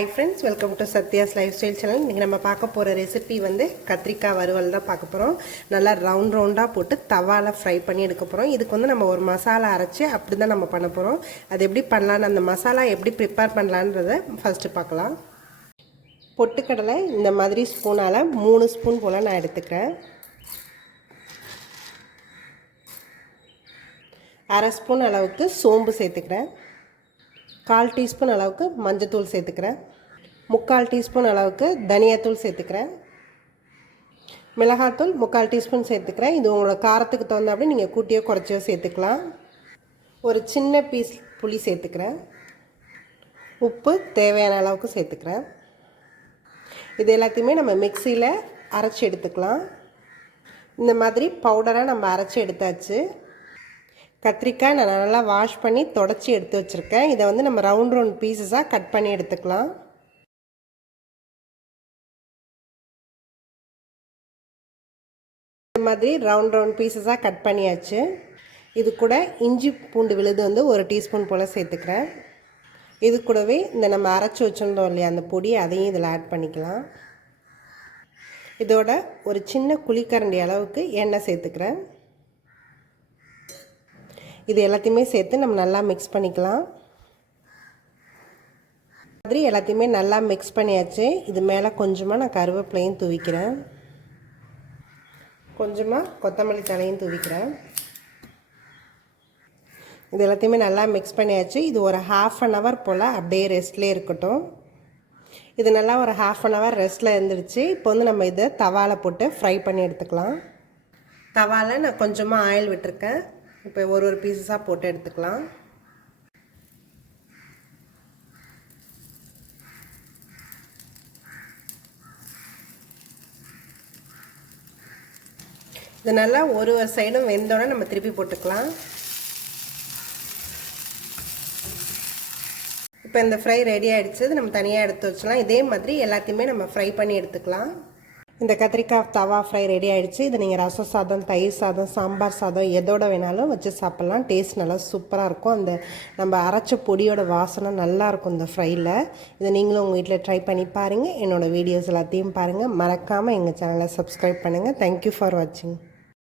Hi friends welcome to Sathya's life style channel இன்றைக்கி நம்ம பார்க்க போகிற ரெசிபி வந்து கத்திரிக்காய் வறுவல் தான் பார்க்க போகிறோம் நல்லா ரவுண்ட் ரவுண்டாக போட்டு தவாவில் ஃப்ரை பண்ணி எடுக்க போகிறோம் இதுக்கு வந்து நம்ம ஒரு மசாலா அரைச்சி அப்படி தான் நம்ம பண்ண போகிறோம் அது எப்படி பண்ணலான்னு அந்த மசாலா எப்படி ப்ரிப்பேர் பண்ணலான்றதை ஃபஸ்ட்டு பார்க்கலாம். பொட்டுக்கடலை இந்த மாதிரி ஸ்பூனால் மூணு ஸ்பூன் போல் நான் எடுத்துக்கிறேன். அரை ஸ்பூன் அளவுக்கு சோம்பு சேர்த்துக்கிறேன். கால் டீஸ்பூன் அளவுக்கு மஞ்சத்தூள் சேர்த்துக்கிறேன். முக்கால் டீஸ்பூன் அளவுக்கு தனியாத்தூள் சேர்த்துக்கிறேன். மிளகாத்தூள் முக்கால் டீஸ்பூன் சேர்த்துக்கிறேன். இது உங்களோட காரத்துக்கு தகுந்தாப்படி நீங்கள் கூட்டியோ குறைச்சியோ சேர்த்துக்கலாம். ஒரு சின்ன பீஸ் புளி சேர்த்துக்கிறேன். உப்பு தேவையான அளவுக்கு சேர்த்துக்கிறேன். இது எல்லாத்தையுமே நம்ம மிக்சியில் அரைச்சி எடுத்துக்கலாம். இந்த மாதிரி பவுடராக நம்ம அரைச்சி எடுத்தாச்சு. கத்திரிக்காய் நான் நல்லா வாஷ் பண்ணி தொடச்சி எடுத்து வச்சுருக்கேன். இதை வந்து நம்ம ரவுண்ட் ரவுண்ட் பீசஸாக கட் பண்ணி எடுத்துக்கலாம். இந்த மாதிரி ரவுண்ட் ரவுண்ட் பீசஸாக கட் பண்ணியாச்சு. இது கூட இஞ்சி பூண்டு விழுது வந்து ஒரு டீஸ்பூன் போல் சேர்த்துக்கிறேன். இது கூடவே இந்த நம்ம அரைச்சி வச்சுருந்தோம் இல்லையா அந்த பொடி அதையும் இதில் ஆட் பண்ணிக்கலாம். இதோட ஒரு சின்ன குழிக்கரண்டி அளவுக்கு எண்ணெய் சேர்த்துக்கிறேன். இது எல்லாத்தையுமே சேர்த்து நம்ம நல்லா மிக்ஸ் பண்ணிக்கலாம். மாதிரி எல்லாத்தையுமே நல்லா மிக்ஸ் பண்ணியாச்சு. இது மேலே கொஞ்சமாக நான் கருவேப்பிலையும் தூவிக்கிறேன். கொஞ்சமாக கொத்தமல்லி தலையும் தூவிக்கிறேன். இது எல்லாத்தையுமே நல்லா மிக்ஸ் பண்ணியாச்சு. இது ஒரு ஹாஃப் அன் ஹவர் போல் அப்படியே ரெஸ்ட்லேயே இருக்கட்டும். இது நல்லா ஒரு ஹாஃப் அன் ஹவர் ரெஸ்ட்டில் இருந்துருச்சு. இப்போ வந்து நம்ம இதை தவாவில் போட்டு ஃப்ரை பண்ணி எடுத்துக்கலாம். தவாவில் நான் கொஞ்சமாக ஆயில் விட்டுருக்கேன். இப்போ ஒரு ஒரு பீசஸாக போட்டு எடுத்துக்கலாம். இது நல்லா ஒரு ஒரு சைடும் வெந்தோடனே நம்ம திருப்பி போட்டுக்கலாம். இப்போ இந்த ஃப்ரை ரெடி ஆகிடுச்சு நம்ம தனியாக எடுத்து வச்சுலாம் இதே மாதிரி எல்லாத்தையுமே நம்ம ஃப்ரை பண்ணி எடுத்துக்கலாம். இந்த கத்திரிக்காய் தவா ஃப்ரை ரெடி ஆகிடுச்சு இதை நீங்கள் ரசம் சாதம் தயிர் சாதம் சாம்பார் சாதம் எதோட வேணாலும் வச்சு சாப்பிட்லாம். டேஸ்ட் நல்லா சூப்பராக இருக்கும். அந்த நம்ம அரைச்ச பொடியோட வாசனை நல்லாயிருக்கும் இந்த ஃப்ரையில் இதை நீங்களும் உங்கள் வீட்டில் ட்ரை பண்ணி பாருங்கள் என்னோடய வீடியோஸ் எல்லாத்தையும் பாருங்கள் மறக்காமல் எங்கள் சேனலை சப்ஸ்கிரைப் பண்ணுங்கள் தேங்க்யூ ஃபார் வாட்சிங்